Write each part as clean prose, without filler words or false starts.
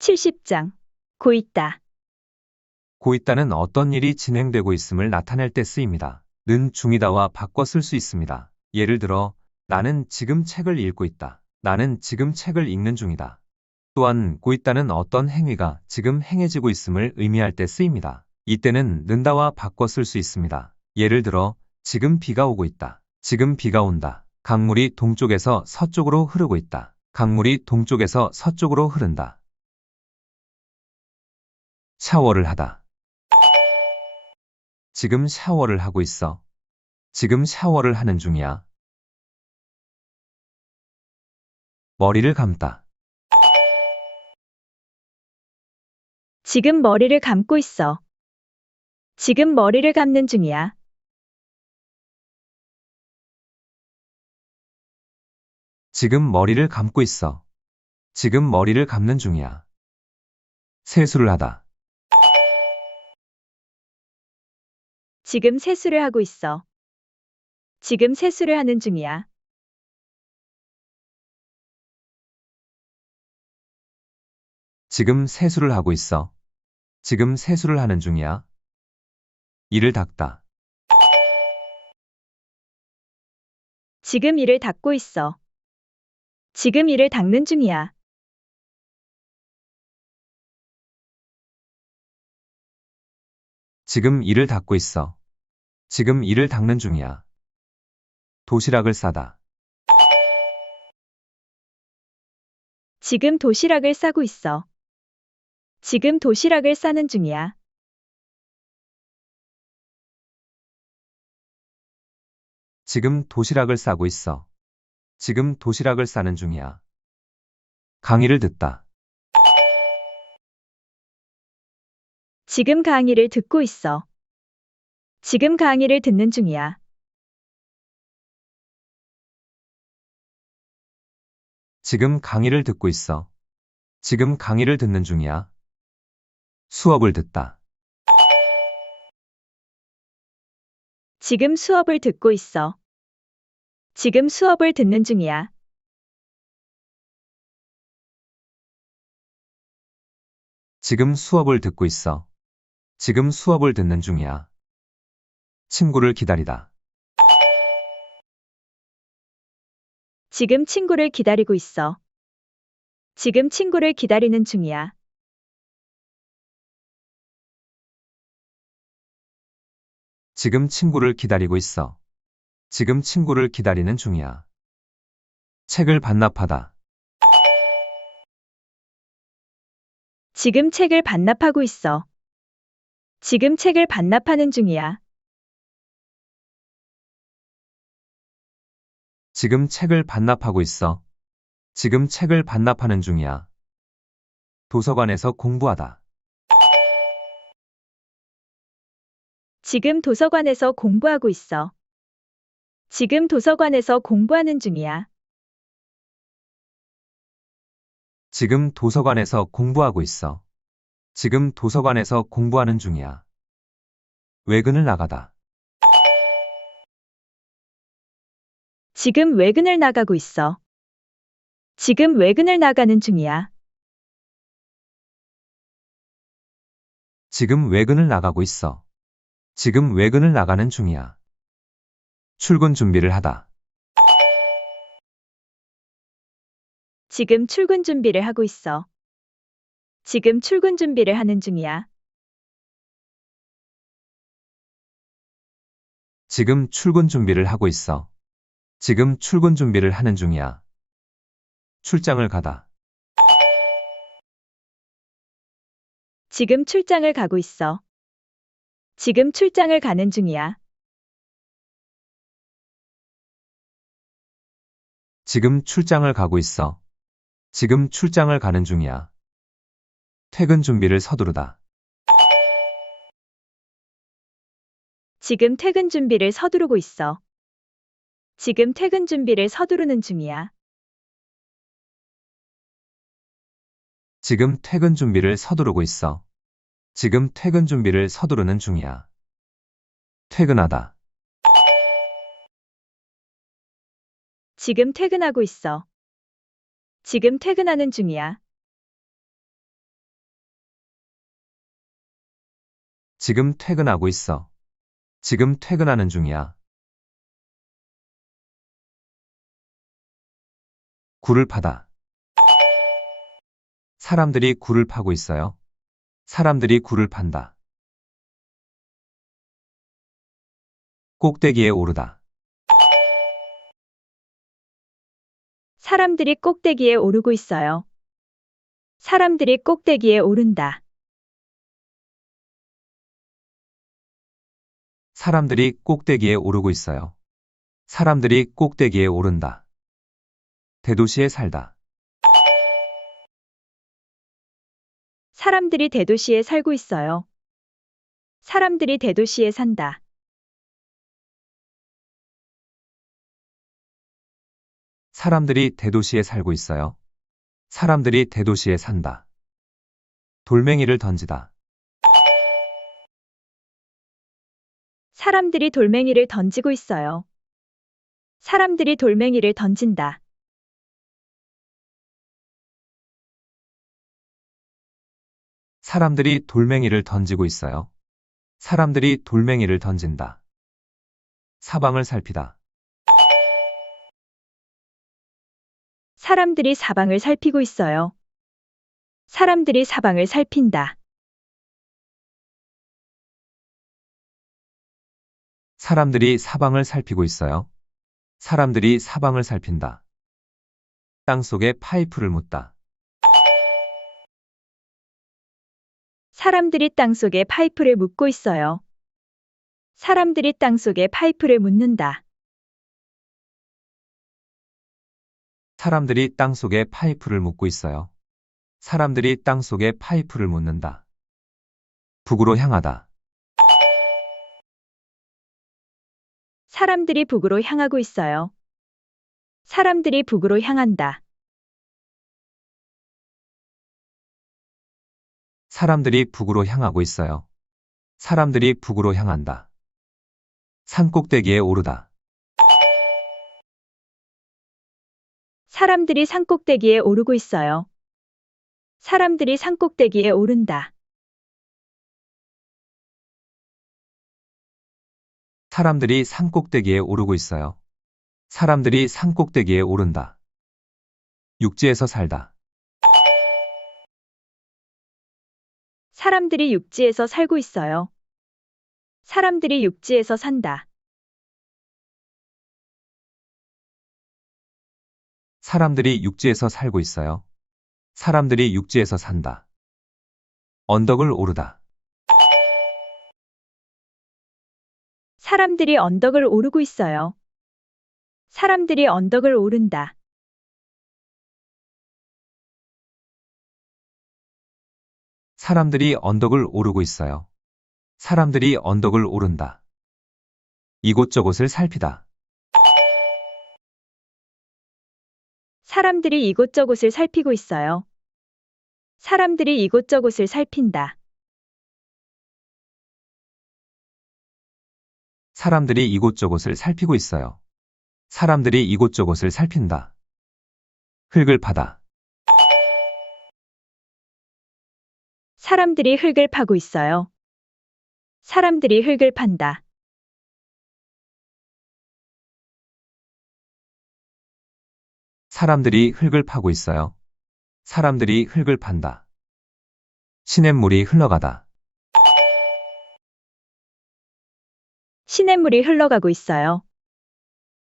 (70장) 고 있다. 고 있다는 어떤 일이 진행되고 있음을 나타낼 때 쓰입니다. 는 중이다와 바꿔 쓸 수 있습니다. 예를 들어, 나는 지금 책을 읽고 있다. 나는 지금 책을 읽는 중이다. 또한 고 있다는 어떤 행위가 지금 행해지고 있음을 의미할 때 쓰입니다. 이때는 는다와 바꿔 쓸 수 있습니다. 예를 들어, 지금 비가 오고 있다. 지금 비가 온다. 강물이 동쪽에서 서쪽으로 흐르고 있다. 강물이 동쪽에서 서쪽으로 흐른다. 샤워를 하다. 지금 샤워를 하고 있어. 지금 샤워를 하는 중이야. 머리를 감다. 지금 머리를 감고 있어. 지금 머리를 감는 중이야. 지금 머리를 감고 있어. 지금 머리를 감는 중이야. 세수를 하다. 지금 세수를 하고 있어. 지금 세수를 하는 중이야. 지금 세수를 하고 있어. 지금 세수를 하는 중이야. 이를 닦다. 지금 이를 닦고 있어. 지금 이를 닦는 중이야. 지금 이를 닦고 있어. 지금 이를 닦는 중이야. 도시락을 싸다. 지금 도시락을 싸고 있어. 지금 도시락을 싸는 중이야. 지금 도시락을 싸고 있어. 지금 도시락을 싸는 중이야. 강의를 듣다. 지금 강의를 듣고 있어. 지금 강의를 듣는 중이야. 지금 강의를 듣고 있어. 지금 강의를 듣는 중이야. 수업을 듣다. 지금 수업을 듣고 있어. 지금 수업을 듣는 중이야. 지금 수업을 듣고 있어. 지금 수업을 듣는 중이야. 친구를 기다리다. 지금 친구를 기다리고 있어. 지금 친구를 기다리는 중이야. 지금 친구를 기다리고 있어. 지금 친구를 기다리는 중이야. 책을 반납하다. 지금 책을 반납하고 있어. 지금 책을 반납하는 중이야. 지금 책을 반납하고 있어. 지금 책을 반납하는 중이야. 도서관에서 공부하다. 지금 도서관에서 공부하고 있어. 지금 도서관에서 공부하는 중이야. 지금 도서관에서 공부하고 있어. 지금 도서관에서 공부하는 중이야. 외근을 나가다. 지금 외근을 나가고 있어. 지금 외근을 나가는 중이야. 지금 외근을 나가고 있어. 지금 외근을 나가는 중이야. 출근 준비를 하다. 지금 출근 준비를 하고 있어. 지금 출근 준비를 하는 중이야. 지금 출근 준비를 하고 있어. 지금 출근 준비를 하는 중이야. 출장을 가다. 지금 출장을 가고 있어. 지금 출장을 가는 중이야. 지금 출장을 가고 있어. 지금 출장을 가는 중이야. 퇴근 준비를 서두르다. 지금 퇴근 준비를 서두르고 있어. 지금 퇴근 준비를 서두르는 중이야. 지금 퇴근 준비를 서두르고 있어. 지금 퇴근 준비를 서두르는 중이야. 퇴근하다. 지금 퇴근하고 있어. 지금 퇴근하는 중이야. 지금 퇴근하고 있어. 지금 퇴근하는 중이야. 굴을 파다. 사람들이 굴을 파고 있어요. 사람들이 굴을 판다. 꼭대기에 오르다. 사람들이 꼭대기에 오르고 있어요. 사람들이 꼭대기에 오른다. 사람들이 꼭대기에 오르고 있어요. 사람들이 꼭대기에 오른다. 대도시에 살다. 사람들이 대도시에 살고 있어요. 사람들이 대도시에 산다. 사람들이 대도시에 살고 있어요. 사람들이 대도시에 산다. 돌멩이를 던지다. 사람들이 돌멩이를 던지고 있어요. 사람들이 돌멩이를 던진다. 사람들이 돌멩이를 던지고 있어요. 사람들이 돌멩이를 던진다. 사방을 살피다. 사람들이 사방을 살피고 있어요. 사람들이 사방을 살핀다. 사람들이 사방을 살피고 있어요. 사람들이 사방을 살핀다. 땅속에 파이프를 묻다. 사람들이 땅속에 파이프를 묻고 있어요. 사람들이 땅속에 파이프를 묻는다. 사람들이 땅속에 파이프를 묻고 있어요. 사람들이 땅속에 파이프를 묻는다. 북으로 향하다. 사람들이 북으로 향하고 있어요. 사람들이 북으로 향한다. 사람들이 북으로 향하고 있어요. 사람들이 북으로 향한다. 산 꼭대기에 오르다. 사람들이 산꼭대기에 오르고 있어요. 사람들이 산꼭대기에 오른다. 사람들이 산 꼭대기에 오르고 있어요. 사람들이 산 꼭대기에 오른다. 육지에서 살다. 사람들이 육지에서 살고 있어요. 사람들이 육지에서 산다. 사람들이 육지에서 살고 있어요. 사람들이 육지에서 산다. 언덕을 오르다. 사람들이 언덕을 오르고 있어요. 사람들이 언덕을 오른다. 사람들이 언덕을 오르고 있어요. 사람들이 언덕을 오른다. 이곳저곳을 살피다. 사람들이 이곳저곳을 살피고 있어요. 사람들이 이곳저곳을 살핀다. 사람들이 이곳저곳을 살피고 있어요. 사람들이 이곳저곳을 살핀다. 흙을 파다. 사람들이 흙을 파고 있어요. 사람들이 흙을 판다. 사람들이 흙을 파고 있어요. 사람들이 흙을 판다. 시냇물이 흘러가다. 시냇물이 흘러가고 있어요.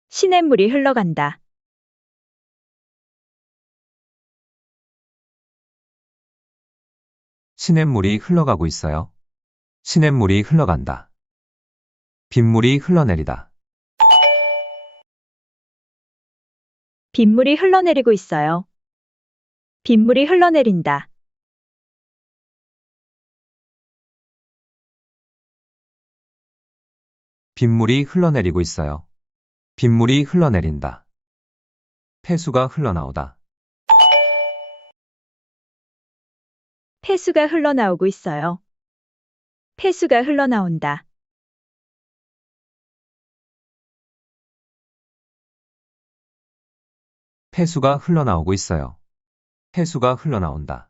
시냇물이 흘러간다. 시냇물이 흘러가고 있어요. 시냇물이 흘러간다. 빗물이 흘러내리다. 빗물이 흘러내리고 있어요. 빗물이 흘러내린다. 빗물이 흘러내리고 있어요. 빗물이 흘러내린다. 폐수가 흘러나오다. 폐수가 흘러나오고 있어요. 폐수가 흘러나온다. 폐수가 흘러나오고 있어요. 폐수가 흘러나온다.